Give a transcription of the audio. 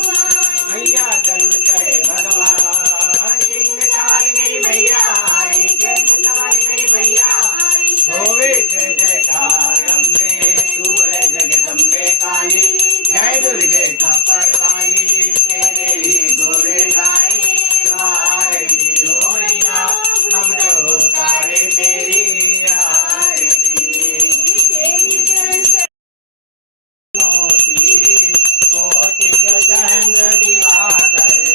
मैया जरूर करे भगवान। सिंह सवारी मेरी मैया आई, सिंह सवारी मेरी मैया होवे जय जयकार अम्बे, तू है जगदम्बे काली। जय दुर्गे खप्पर वाली, तेरे ही गोरे गाए आरती हो मैया, हम तो तारे तेरी आरती। मोती कोटि चंद्र दिवाकर